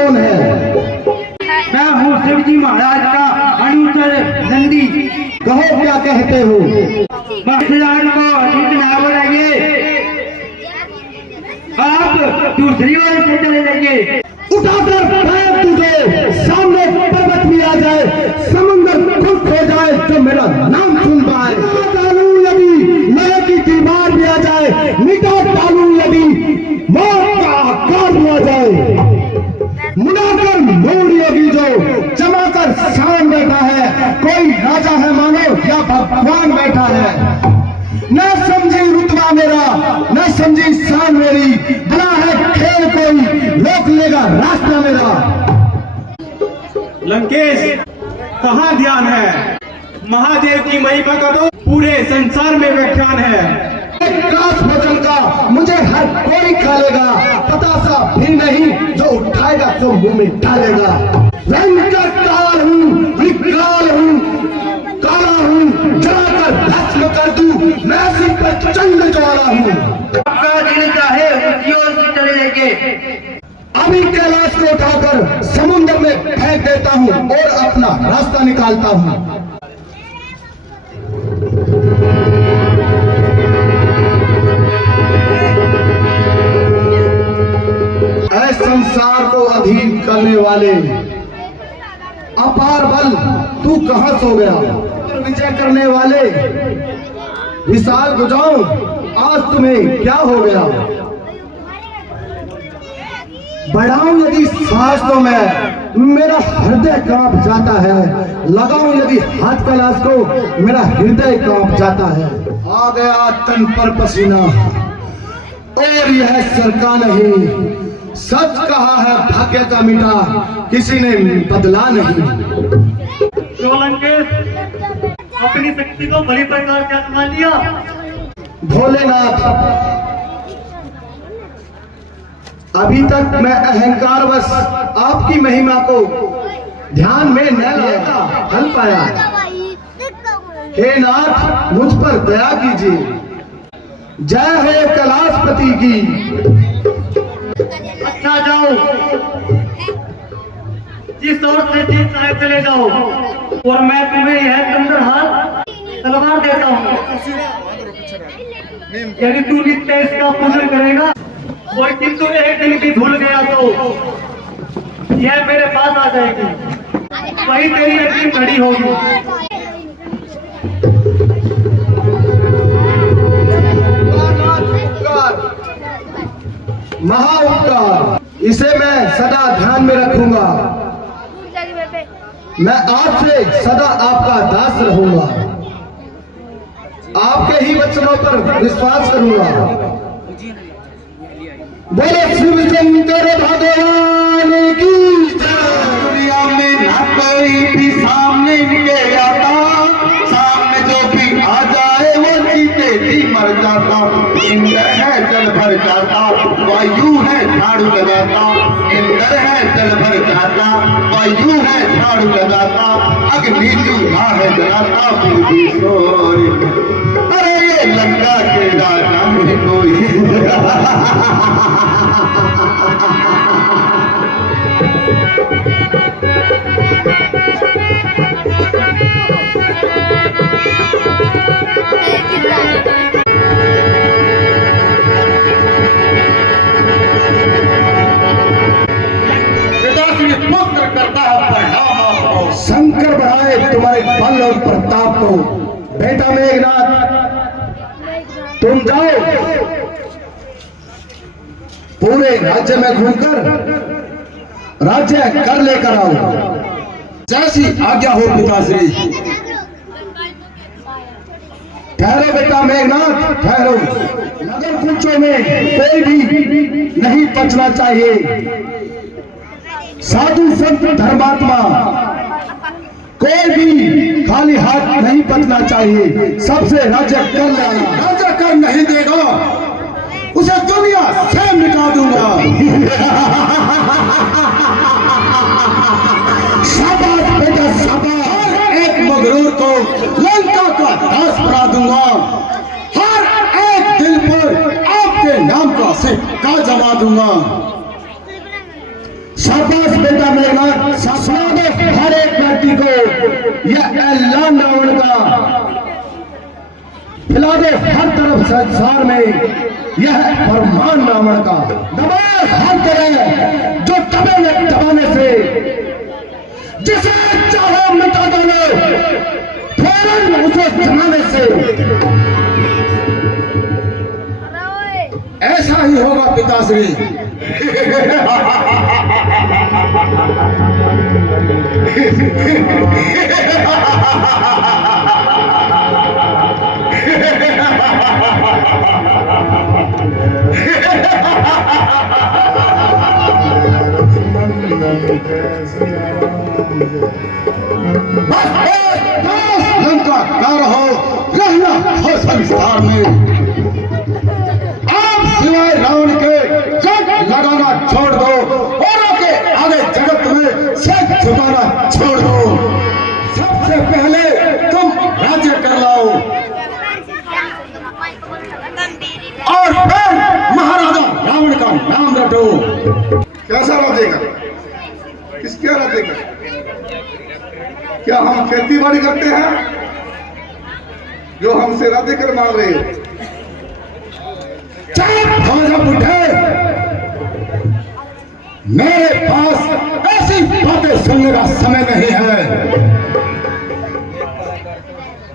कौन है? मैं हूँ शिवजी महाराज का अनुचर नंदी। कहो क्या कहते हो? महाराज को जितना बोलेंगे आप दूसरी ओर से चले जाइए। उठाकर पैर तुझे सामने पर्वत भी आ जाए, समुंदर खुद हो जाए तो मेरा नाम सुन पाए। डालूं यदि लय की दीवार भी आ जाए, मिटा डालूं यदि मौत का आकार भी आ जाए। मुड़ाकर मोड़ योगी जो जमाकर शान बैठा है, कोई राजा है मानो या भगवान बैठा है। न समझी रुतबा मेरा, न समझी शान मेरी, बना है खेल कोई रोक लेगा रास्ता मेरा। लंकेश कहाँ ध्यान है? महादेव की महिमा का तो पूरे संसार में व्याख्यान है। क्लास भोजन का मुझे हर कोई खा लेगा, पता सा भी नहीं जो उठाएगा तो मुंह में डालेगा। वेंकटकाल हूँ, विकराल हूँ, काला हूँ, जलाकर भस्म कर दूं, मैं सिर पर चंड ज्वाला हूँ। आपका दिल चाहे उसी ओर से चले जाइए। अभी कैलाश को उठाकर समुद्र में फेंक देता हूँ और अपना रास्ता निकालता हूँ। ऐ संसार को अधीन करने वाले अपार बल, तू कहां सो गया? और विजय करने वाले विशाल भुजाओं, आज तुम्हें क्या हो गया? बढ़ाऊं यदि सांस तो मैं, मेरा हृदय कांप जाता है। लगाऊं यदि हाथ कैलाश को, मेरा हृदय कांप जाता है। आ गया तन पर पसीना और यह सर का नहीं। सच कहा है भाग्य का मिटा, किसी ने बदला नहीं। लंकेश अपनी शक्ति को बड़ी प्रकार से आजमा लिया। भोलेनाथ, अभी तक मैं अहंकारवश आपकी महिमा को ध्यान में न लाया हल पाया। हे नाथ, मुझ पर दया कीजिए। जय हो कैलाशपति की। अच्छा जाओ, जिस ओर से जी चाहे चले जाओ, और मैं तुम्हें यह कंदरहार तलवार देता हूँ। यदि तू नित्य इसका पूजन करेगा और किंतु एक दिन भी भूल गया तो यह मेरे पास आ जाएगी, वही तेरी अंतिम घड़ी होगी। महाउपकार, इसे मैं सदा ध्यान में रखूंगा। मैं आपसे सदा आपका दास रहूंगा, आपके ही वचनों पर विश्वास करूंगा। बोले शिव शंकर भगवान की दुनिया में ना कोई भी सामने इनके आता, सामने जो भी आ जाए वो जीते ही मर जाता। इंद्र है जल भर जाता, वायु है झाड़ू लगाता। इंद्र है जल भर जाता, वायु है झाड़ू लगाता। अग्नि चूल्हा है जलाता, फिर भी सोए। अरे ये लंका के राजा है कोई। शंकर बढ़ाए तुम्हारे बल और प्रताप को। बेटा मेघनाथ, तुम जाओ पूरे राज्य में घूमकर राज्य कर लेकर आओ। जैसी आज्ञा हो पिताश्री। ठहरो बेटा मेघनाथ, ठहरो। नगर कुंचों में कोई भी नहीं बचना चाहिए। साधु संत धर्मात्मा कोई भी खाली हाथ नहीं बचना चाहिए। सबसे राज्य कर लेना। राज्य कर नहीं देगा उसे दुनिया से मिटा दूंगा। शाबाश बेटा शाबाश। एक मगरूर को लंका का दास बना दूंगा। हर एक दिल पर आपके नाम का सिक्का जमा दूंगा। शाबाश बेटा मेघनाथ, सुना दो हर एक व्यक्ति को यह ऐलान रावण का, फैला दे हर तरफ संसार में यह फरमान रावण का। दबाए हर तरह, जो दबेंगे दबाने से, जिसे चाहे मिटा दो फौरन उसे जमाने से। ऐसा ही होगा पिताश्री। लंका ना रहो, रहना हो संसार में। आप सिवाय रावण के जग लगाना छोड़ दो, औरों के आगे जगत में सच छुपाना छोड़ दो। सबसे पहले तुम राज्य कर लाओ और फिर महाराजा रावण का नाम रटो। कैसा राज्य कर, किसका राज्य कर? क्या हम खेती बाड़ी करते हैं जो हमसे राज्य कर मांग रहे हो? बुढ़े, मेरे पास ऐसी बातें सुनने का समय नहीं है।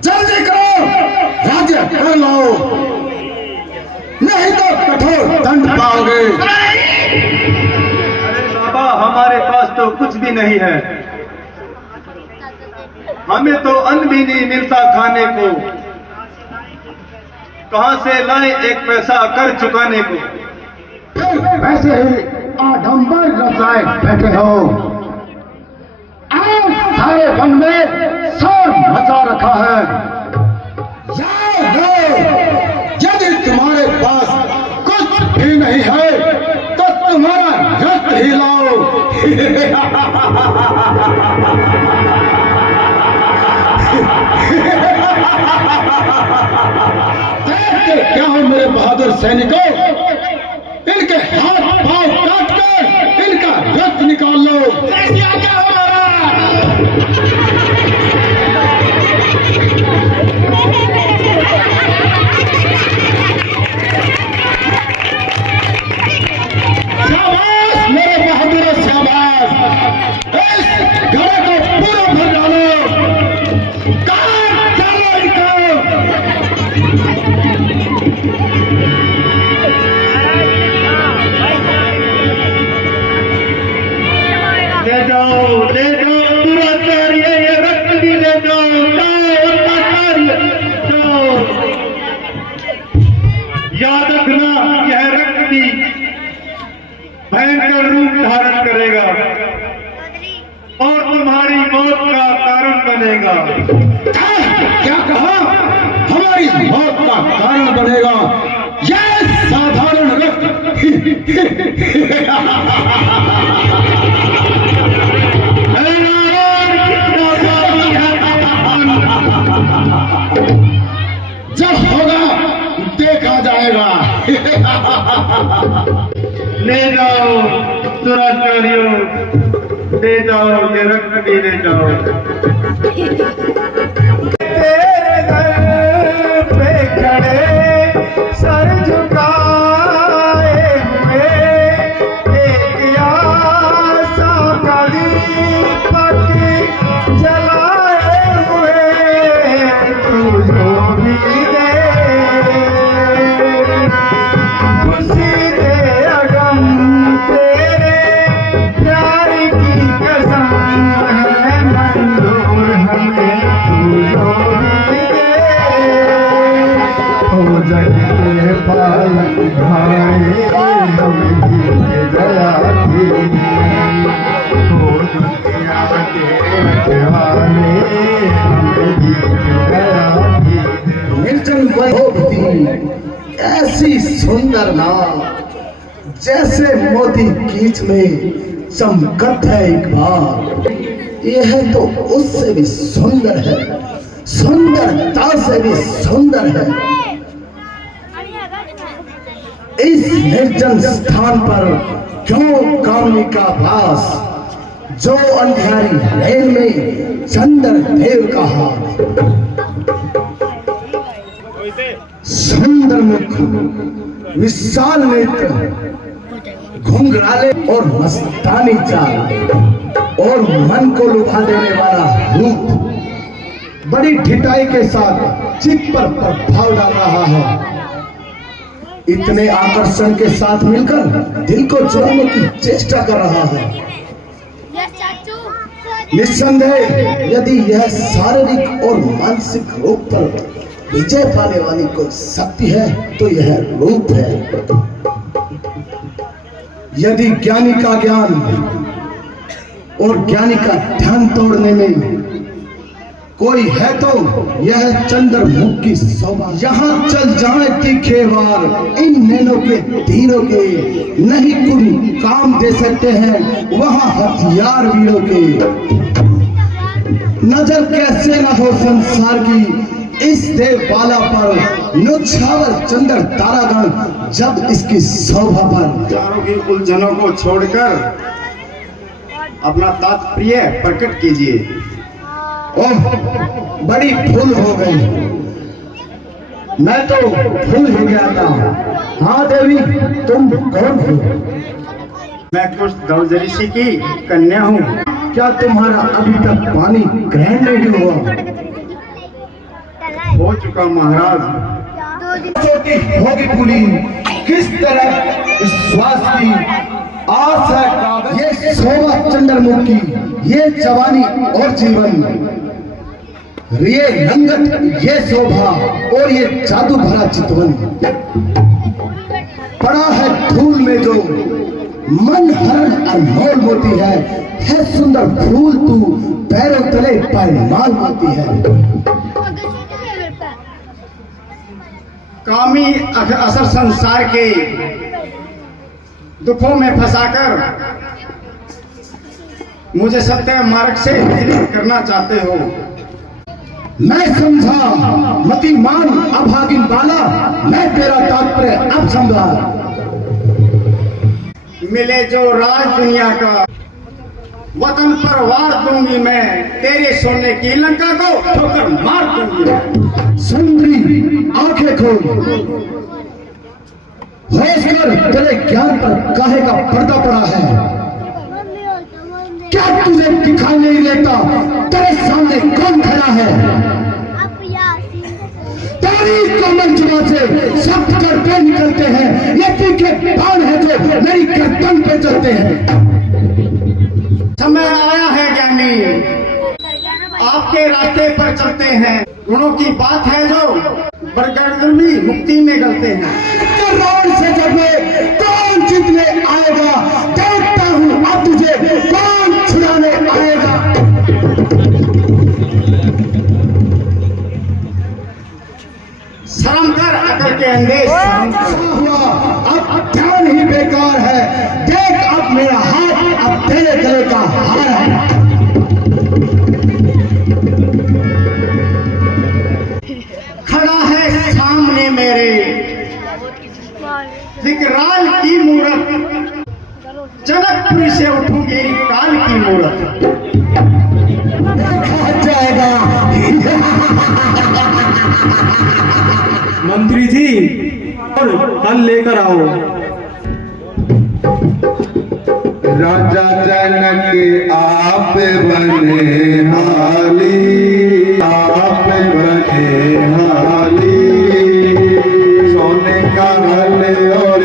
जल्दी करो, राज्य कर लो, नहीं तो कठोर दंड पाओगे। अरे बाबा, हमारे पास तो कुछ भी नहीं है, हमें तो अन्न भी नहीं मिलता खाने को, कहां से लाए एक पैसा कर चुकाने को। वैसे ही आडंबर रचाए बैठे हो, आज सारे वन में शोर मचा रखा है। याद लो, यदि तुम्हारे पास कुछ भी नहीं है तो तुम्हारा रक्त ही लाओ। देखते क्या हो मेरे बहादुर सैनिकों, इनके हाथ पांव काट कर इनका रक्त निकाल लो। क्या हमारा शाबाश मेरे बहादुर, शाबाश। इस घड़े को पूरा भर डालो, काट डालो इनको। ले जाओ पूरा कार्य, ये रक्त भी ले जाओ, उनका कार्य जाओ। याद रखना, यह रक्त भी भयंकर रूप धारण करेगा और तुम्हारी मौत का कारण बनेगा। क्या कहा? हमारी मौत का कारण बनेगा? यह साधारण रक्त जब होगा देखा जाएगा। ले जाओ दुराचारियों, ले जाओ ये रक्त भी ले जाओ। तेरे दर पे खड़े सर झुकाए हुए, एक आशा का दीपक जलाए हुए, तू जो भी दे खुशी दे अगम, तेरे प्यार की कसम है मंजूर हमें, तू जो भी दे। हो जग के पालन भाई हम जीत गया थी, हो दुनिया के रखवाले हम जीत गया थी। निर्जन वही ऐसी सुंदर नाव, जैसे मोती कीच में चमकत है एक बार। यह तो उससे भी सुंदर है, सुंदरता से भी सुंदर है। इस निर्जन स्थान पर क्यों कामनी का वास, जो अंधियारी रेल में चंद्र देव का हाथ। सुंदर मुख, विशाल नेत्र, घुंघराले और मस्तानी चाल और मन को लुभा देने वाला रूप बड़ी ढिठाई के साथ चित्त पर प्रभाव डाल रहा है। इतने आकर्षण के साथ मिलकर दिल को चुराने की चेष्टा कर रहा है। निस्संदेह यदि यह शारीरिक और मानसिक रूप पर विजय पाने वाली कोई शक्ति है तो यह रूप है। यदि ज्ञानी का ज्ञान और ज्ञानी का ध्यान तोड़ने में कोई है तो यह चंद्रमुख की शोभा। यहाँ चल जाए तीखे वार इन नैनों के तीरों के, नहीं कुछ काम दे सकते हैं वहाँ हथियार वीरों के। नजर कैसे न हो संसार की इस देवबाला पर, नुछावर चंद्र तारागण जब इसकी शोभा पर। चारों की उलझनों को छोड़कर अपना तात्पर्य प्रकट कीजिए। ओह, बड़ी भूल हो गई, मैं तो भूल ही गया था। हाँ देवी, तुम कौन हो? मैं कुछ दौज ऋषि की कन्या हूँ। क्या तुम्हारा अभी तक पानी ग्रहण नहीं हुआ? हो चुका महाराज। छोटी होगी पूरी, किस तरह विश्वास की आस है कागज। ये शोभा चंद्रमुख की, ये जवानी और जीवन, ये रंगत, ये शोभा और ये जादू भरा चितवन। पड़ा है धूल में जो मन हरण अनमोल मोती है सुंदर फूल तू पैरों तले पायमाल होती है। कामी असर संसार के दुखों में फंसाकर मुझे सत्य मार्ग से विचलित करना चाहते हो। मैं समझा मतिमान अभागिन बाला, मैं तेरा तात्पर्य अब समझा। मिले जो राज दुनिया का, वतन पर वार दूंगी मैं, तेरे सोने की लंका को ठोकर मार दूंगी। सुंदरी आंखें खोल, होश कर, तेरे ज्ञान पर काहे का पर्दा पड़ा है। क्या तुझे दिखाई नहीं देता तेरे सामने कौन खड़ा है? तेरी कोमल जुबां से शब्द करते निकलते हैं, ये तीखे बाण है जो मेरी गर्दन पे चलते हैं। समय आया है ज्ञानी, आपके रास्ते पर चलते हैं। गुणों की बात है जो बरगर्दमी मुक्ति में गलते हैं। रावण से जब कौन जीतने आएगा, देखता हूँ अब तुझे कौन छुड़ाने आएगा। शर्म कर अकल के अंधे, हुआ अब ध्यान ही बेकार है। देख अब मेरा हाथ अब तेरे गले का हार है। खड़ा है सामने मेरे विकराल की मूरत, जनकपुरी से उठूंगी काल की मूरत। जाएगा मंत्री जी, हल लेकर आओ। राजा जनक आप बने हाली, आप बने हाली। सोने का हल और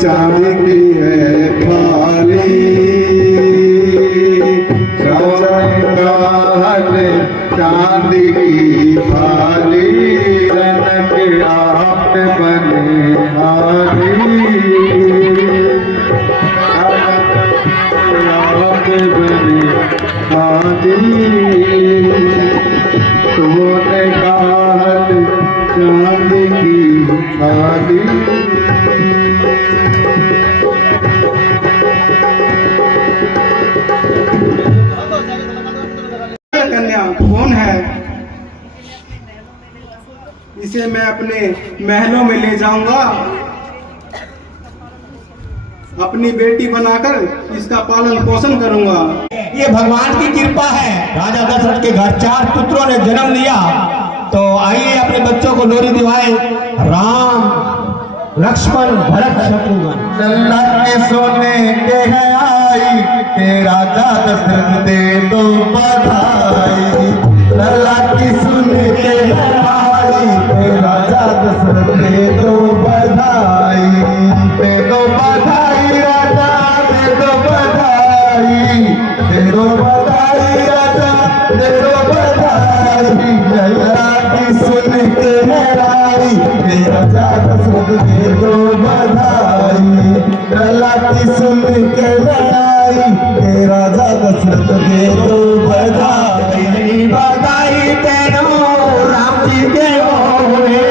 चांदी की है थाली। सोने का हल चांदी की थाली। जनक आप बने हाली, आप बने हाली। सोने का हल चांदी की थाली। कन्या कौन है? इसे मैं अपने महलों में ले जाऊंगा अपनी बेटी बनाकर इसका पालन पोषण करूंगा। ये भगवान की कृपा है। राजा दशरथ के घर 4 पुत्रों ने जन्म लिया। तो आइए अपने बच्चों को लोरी दिवाए। राम, लक्ष्मण, भरत, शत्रुघ्न। लल्ला के सोने के है आई के राजा दशरथ दे दो बधाई। लल्ला की सुन के है आई के राजा दशरथ दे दो बधाई। दे दो बधाई राजा, दे दो बधाई, दे दो बधाई राजा, दे दो बधाई। लल्ला की सुन के है आई के राजा दशरथ दे दो बधाई। लल्ला की सुन के आई के राजा दशरथ दे दो बधाई। बधाई तेरो राम जी के होए,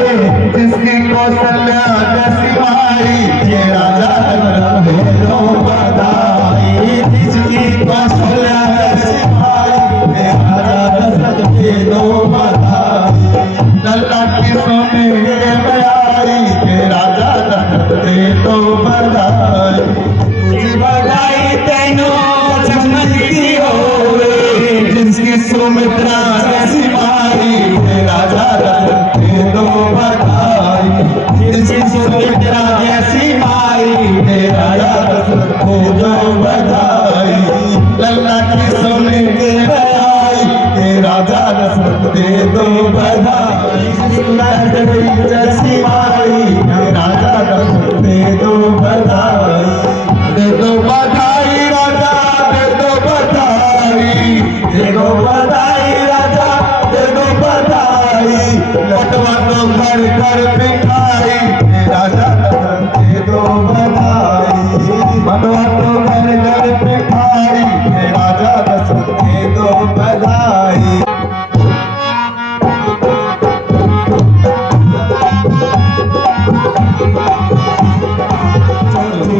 जिसकी कौशल्या जैसी माई ये राजा दशरथ दे दो बधाई। जिसकी कौशल्या जैसी माई ये राजा दशरथ दे दो बधाई। लल्ला की सोने के आई के राजा दशरथ दे दो बधाई। बधाई तेनो लक्ष्मण की होए, जिसकी सुमित्रा जैसी माई ये राजा दशरथ दे दो बधाई। जिसकी सुमित्रा जैसी माई ये राजा दशरथ दे दो बधाई। लल्ला की सोने के आई के राजा दशरथ दे दो बधाई। जैसी माई ये राजा दशरथ दे दो बधाई। दे दो बधाई राजा, दे दो बधाई, दे दो बधाई राजा, दे दो बधाई। बटवा तो घर घर मिठाई राजा दशरथ दे दो बधाई। बटवा तो घर घर मिठाई राजा दशरथ दे दो बधाई।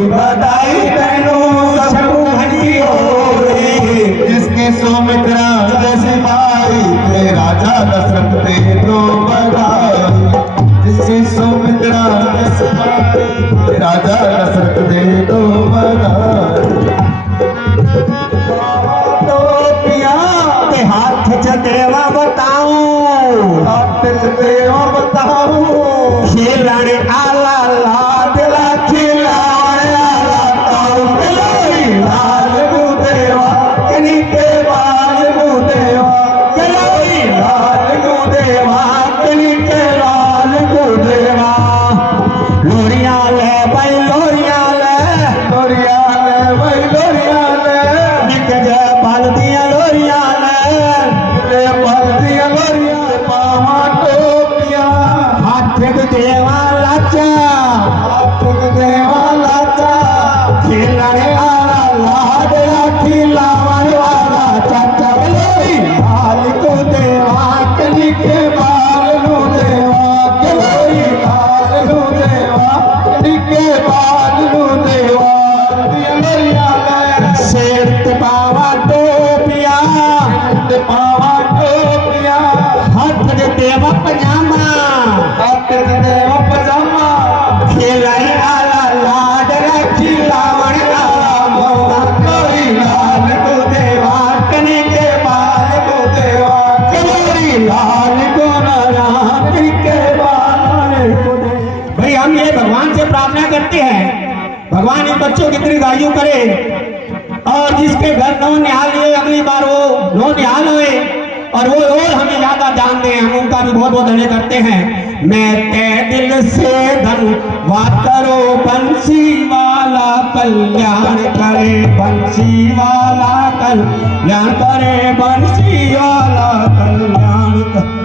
बधाई बहनों शत्रुघ्न की होए, जिसके सुमित्रा जैसी माई ये राजा दशरथ दे दो बधाई। जिसकी सुमित्रा जैसी माई ये राजा दशरथ दे दो बधाई। हाथ जदेवा बताऊं, हाथ देवा बताऊं, खिलाने आला लाडला खिलाने आला ताऊ लाल गुदेवा कनी के बाल गुदेवा, चलोई लाल गुदेवा कनी के लाल गुदेवा। लोरिया ले भाई लोरिया ले, लोरिया ले भाई लोरिया ले, निक जे बाल दिया लोरिया ले, रे बाल दिया लोरिया पावा टोपिया। हाथ देवा लाचा, हाथ देवा लाचा, खिलाने आला लाडला खिलावन वाला चाचा। लोरी लाल गुदेवा कनी के बाल गुदेवा, लोरी लाल गुदेवा कनी के बाल गुदेवा। लोरिया ले शेर पावा टोपिया, पावा टोपिया, हाथ देवा पजामा, हाथ देवा पजामा। खिलाई आला लाडला खिलावन आला मौला। लोरी लाल गुदेवा कनी के बाल गुदेवा, लोरी लाल गुदेवा कनी के बाल गुदेवा। भाई हम ये भगवान से प्रार्थना करते हैं, भगवान इन बच्चों की दीर्घायु करे और जिसके घर नौ निहाल हुए अगली बार वो नौ निहाल हुए और वो और हमें ज्यादा जान दें। हम उनका भी बहुत बहुत धन्यवाद करते हैं। मैं ते दिल से धन्यवाद करो, बंसी वाला कल्याण करे, बंसी वाला कल्याण करे, बंसी वाला कल्याण करे।